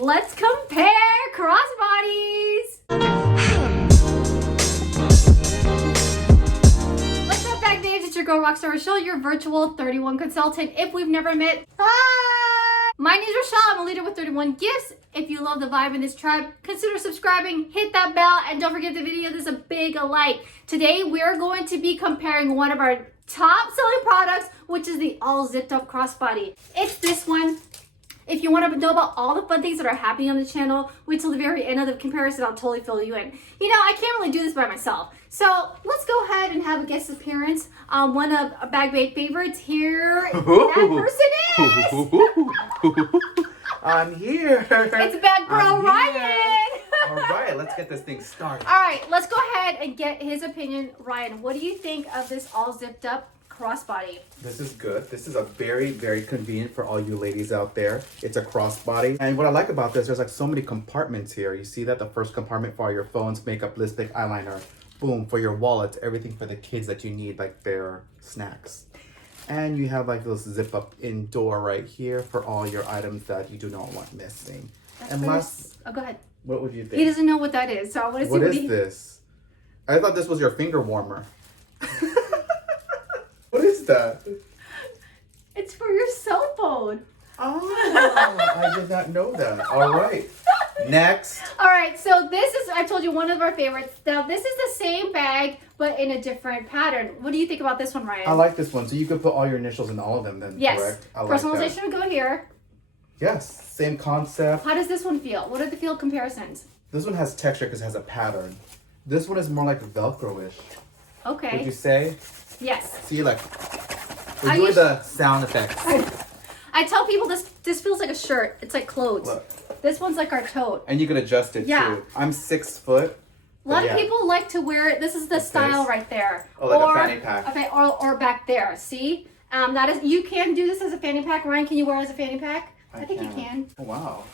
Let's compare crossbodies. What's up, bag babes? It's your girl Rockstar Rochelle, your virtual 31 consultant. If we've never met, hi! My name is Rochelle. I'm a leader with 31 gifts. If you love the vibe in this tribe, consider subscribing, hit that bell, and don't forget the video. There's a big like. Today, we're going to be comparing one of our top selling products, which is the all zipped up crossbody. It's this one. If you want to know about all the fun things that are happening on the channel, wait till the very end of the comparison. I'll totally fill you in. You know, I can't really do this by myself. So let's go ahead and have a guest appearance. One of Bag Babe favorites here. That person is. I'm here. It's Bag Bro Ryan. All right, let's get this thing started. All right, let's go ahead and get his opinion. Ryan, what do you think of this all zipped up crossbody? This is good. This is a very, very convenient for all you ladies out there. It's a crossbody. And what I like about this, there's like so many compartments here. You see that? The first compartment for all your phones, makeup, lipstick, eyeliner. Boom, for your wallets, everything for the kids that you need, like their snacks. And you have like this zip up indoor right here for all your items that you do not want missing. Oh, go ahead. What would you think? He doesn't know what that is, so I want to see what is this? I thought this was your finger warmer. What is that? It's for your cell phone. Oh, I did not know that. All right. Next. All right, so this is, I told you, one of our favorites. Now, this is the same bag, but in a different pattern. What do you think about this one, Ryan? I like this one. So you can put all your initials in all of them then, yes. Correct? I like Personalization that. would go here. Yes, same concept. How does this one feel? What are the feel comparisons? This one has texture because it has a pattern. This one is more like Velcro-ish. Okay. Would you say? Yes. See, like, we're doing the sound effects. I tell people this feels like a shirt. It's like clothes. Look. This one's like our tote. And you can adjust it too. I'm 6 foot. A lot of people like to wear it. This is the style right there. Oh, like a fanny pack. Or back there. See? That is. You can do this as a fanny pack. Ryan, can you wear it as a fanny pack? I think you can. Oh, wow.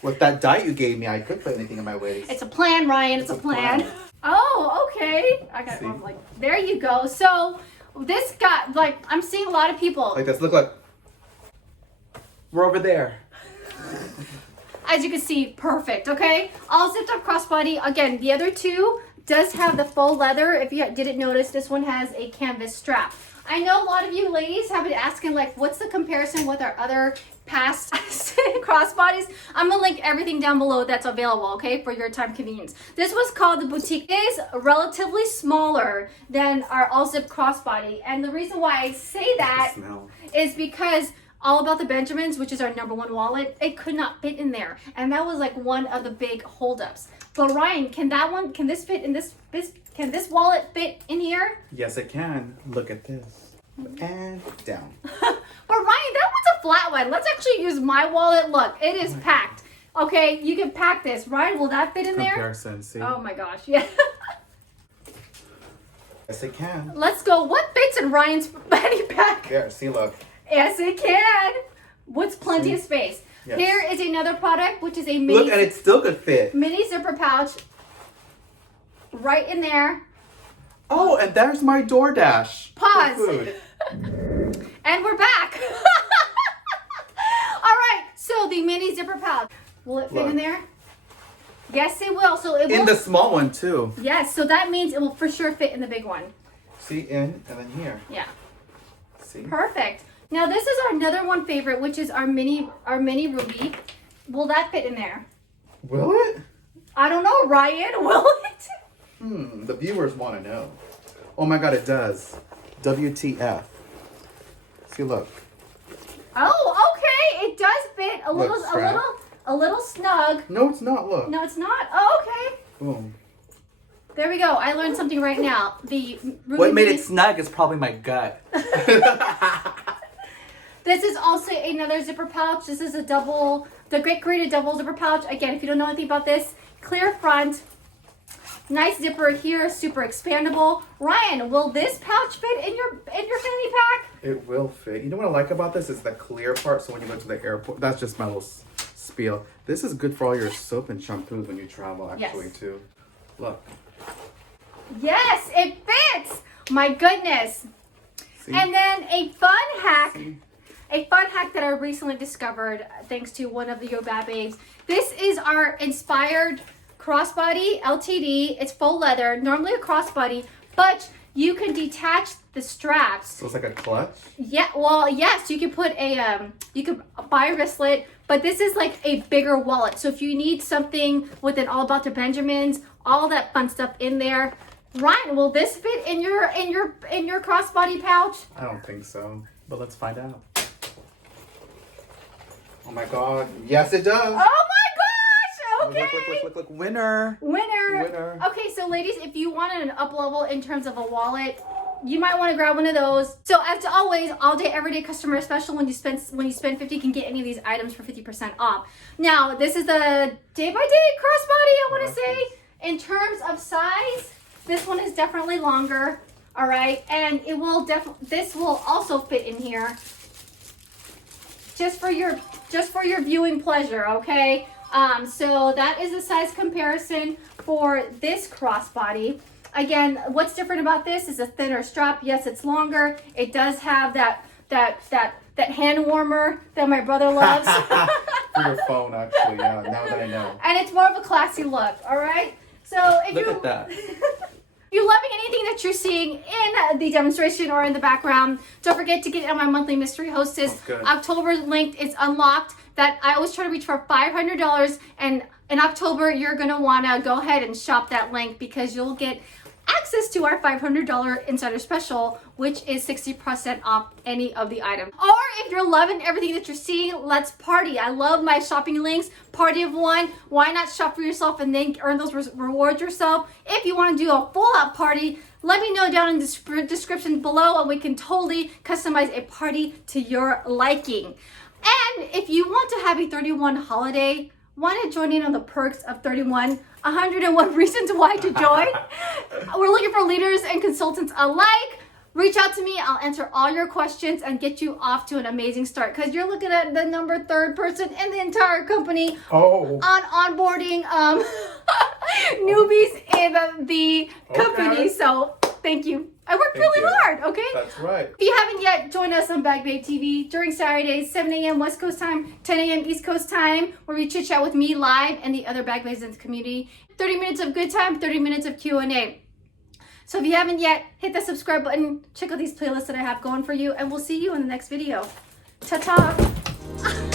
With that dye you gave me, I could put anything in my waist. It's a plan, Ryan. It's a plan. Oh, okay. I got one. Like, there you go. So this got like, I'm seeing a lot of people like this. Look like we're over there. As you can see, perfect. Okay, all zipped up crossbody. Again, the other two does have the faux leather. If you didn't notice, this one has a canvas strap. I know a lot of you ladies have been asking, like, what's the comparison with our other past crossbodies? I'm gonna link everything down below that's available, okay, for your time convenience. This was called the Boutique. It is relatively smaller than our all zip crossbody, and the reason why I say that is because All About the Benjamins, which is our #1 wallet, it could not fit in there, and that was like one of the big holdups. But Ryan, can this fit in this? Can this wallet fit in here? Yes, it can. Look at this. And down. But Ryan, that one's a flat one. Let's actually use my wallet. Look, it is packed. Okay, you can pack this. Ryan, will that fit in there? Comparison, see? Oh my gosh, yeah. Yes, it can. Let's go. What fits in Ryan's fanny pack? There, see, look. Yes, it can. What's plenty of space. Yes. Here is another product, which is a mini. Look, and it still could fit. Mini zipper pouch. Right in there. Oh, and there's my DoorDash. Pause. Food. And we're back. All right. So the mini zipper pouch. Will it fit in there? Yes, it will. So it will. In the small one too. Yes. So that means it will for sure fit in the big one. See, in and then here. Yeah. See. Perfect. Now this is our another one favorite, which is our mini ruby. Will that fit in there? Will it? I don't know, Ryan. Will it? The viewers want to know. Oh my God, it does. WTF. See, look. Oh, okay. It does fit a little snug. No, it's not. Look. No, it's not. Oh, okay. Boom. There we go. I learned something right now. The ruby What made it snug is probably my gut. This is also another zipper pouch. This is the Great Created double zipper pouch. Again, if you don't know anything about this, clear front, nice zipper here, super expandable. Ryan, will this pouch fit in your fanny pack? It will fit. You know what I like about this is the clear part. So when you go to the airport, that's just my little spiel. This is good for all your soap and shampoos when you travel, actually, too. Look. Yes, it fits. My goodness. See? And then a fun hack. See? a fun hack that I recently discovered thanks to one of your bad babes. This is our inspired crossbody LTD. It's faux leather, normally a crossbody, but you can detach the straps. So it's like a clutch? Yeah, well, yes, you can put a, you can buy a wristlet, but this is like a bigger wallet. So if you need something with an All About the Benjamins, all that fun stuff in there. Ryan, will this fit in your crossbody pouch? I don't think so, but let's find out. Oh my God, yes it does. Oh my gosh, okay. Look, winner. Winner. Okay, so ladies, if you wanted an up level in terms of a wallet, you might want to grab one of those. So as always, all day, everyday customer special when you spend 50, you can get any of these items for 50% off. Now, this is the day by day crossbody, I want to say. In terms of size, this one is definitely longer. All right, and it will this will also fit in here. Just for your viewing pleasure, okay? So that is a size comparison for this crossbody. Again, what's different about this is a thinner strap. Yes, it's longer. It does have that hand warmer that my brother loves. For your phone, actually, yeah, now that I know. And it's more of a classy look, all right? So if Look at that. If you're loving anything that you're seeing in the demonstration or in the background, don't forget to get on my monthly mystery hostess. October linked is unlocked. That I always try to reach for $500, and in October you're gonna wanna go ahead and shop that link because you'll get access to our $500 insider special, which is 60% off any of the items. Or if you're loving everything that you're seeing, let's party. I love my shopping links, party of one. Why not shop for yourself and then earn those rewards yourself? If you want to do a full out party, let me know down in the description below and we can totally customize a party to your liking. And if you want to have a 31 holiday, why not join in on the perks of 31? 101 reasons why to join. We're looking for leaders and consultants alike. Reach out to me. I'll answer all your questions and get you off to an amazing start because you're looking at the number 3rd person in the entire company on onboarding newbies in the company. So thank you. I worked really hard, okay? That's right. If you haven't yet, join us on Bag Babe TV during Saturdays, 7 a.m. West Coast time, 10 a.m. East Coast time, where we chit chat with me live and the other Bag Babes in the community. 30 minutes of good time, 30 minutes of Q&A. So if you haven't yet, hit the subscribe button, check out these playlists that I have going for you, and we'll see you in the next video. Ta-ta!